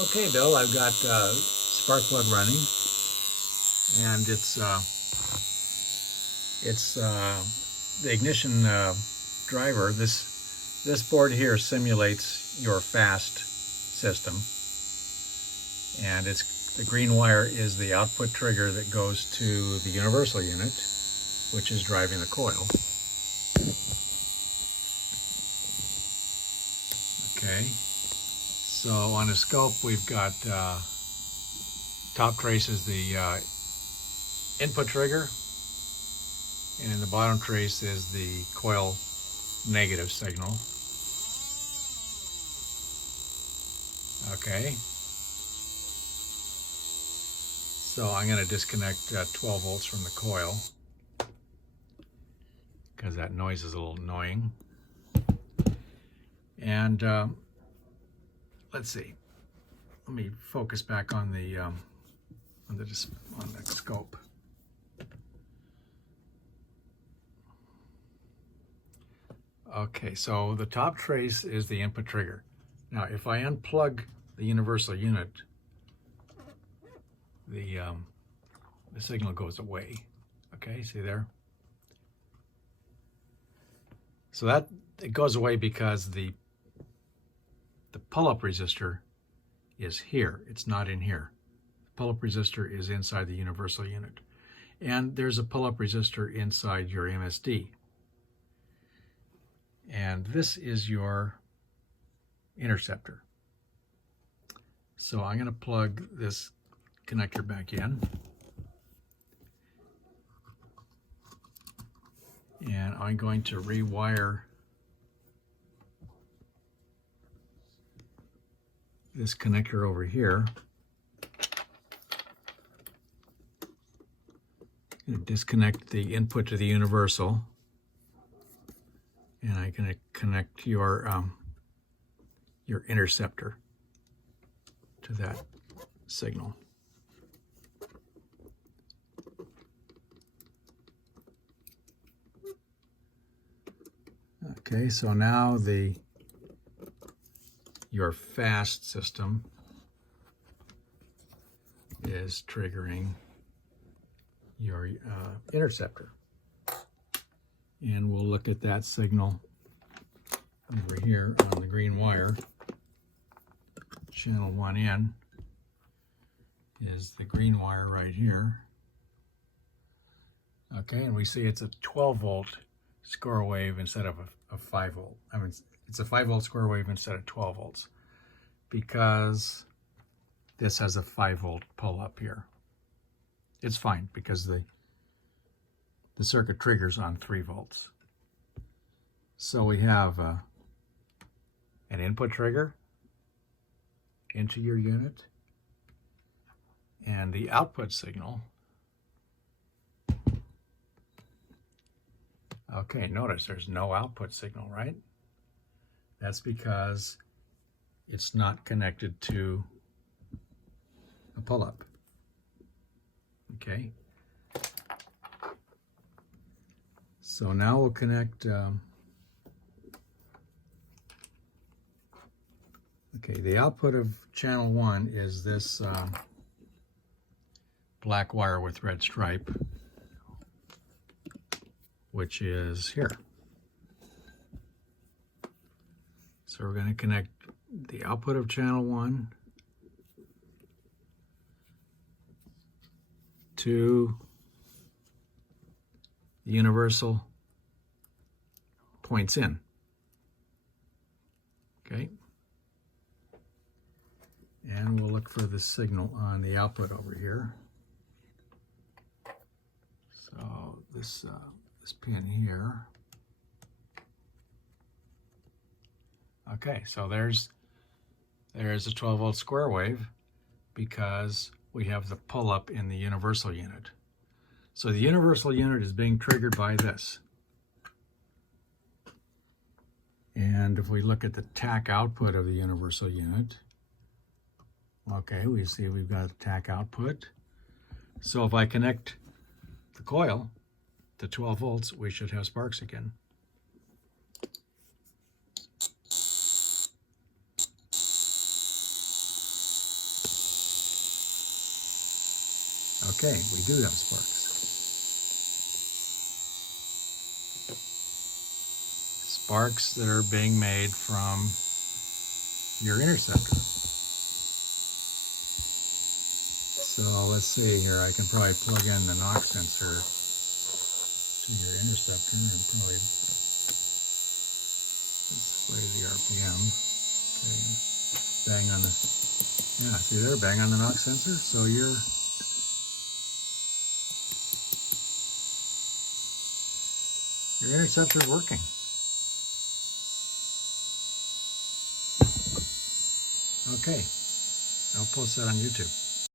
Okay, Bill, I've got spark plug running, and it's the ignition driver. This board here simulates your fast system, and it's the green wire is the output trigger that goes to the universal unit, which is driving the coil. Okay, so on the scope we've got top trace is the input trigger, and the bottom trace is the coil negative signal. Okay, so I'm going to disconnect 12 volts from the coil because that noise is a little annoying. And let's see. Let me focus back on the scope. Okay, so the top trace is the input trigger. Now, if I unplug the universal unit, the signal goes away. Okay, see there? So that it goes away because the pull-up resistor is here. It's not in here. The pull-up resistor is inside the universal unit. And there's a pull-up resistor inside your MSD. And this is your interceptor. So I'm going to plug this connector back in. And I'm going to rewire this connector over here. I'm going to disconnect the input to the universal. And I'm going to connect your interceptor to that signal. Okay, so now your fast system is triggering your interceptor. And we'll look at that signal over here on the green wire. Channel 1N is the green wire right here. Okay, and we see it's a 12 volt square wave instead of a 5 volt. I mean, it's a 5 volt square wave instead of 12 volts because this has a 5 volt pull up here. It's fine because the circuit triggers on 3 volts. So we have an input trigger into your unit, and the output signal. Okay, notice there's no output signal, right? That's because it's not connected to a pull-up. Okay. So now we'll connect, okay, the output of channel 1 is this black wire with red stripe, which is here. So we're going to connect the output of channel 1 to the universal points in. Okay. And we'll look for the signal on the output over here. So this pin here. Okay, so there's a 12 volt square wave because we have the pull up in the universal unit. So the universal unit is being triggered by this. And if we look at the TAC output of the universal unit, okay, we see we've got a TAC output. So if I connect the coil to 12 volts, we should have sparks again. Okay, we do have sparks. Sparks that are being made from your interceptor. So let's see here, I can probably plug in the NOx sensor to your interceptor and probably display the RPM. Okay, bang on the, yeah, see there, bang on the NOx sensor. So your interceptor is working. Okay, I'll post that on YouTube.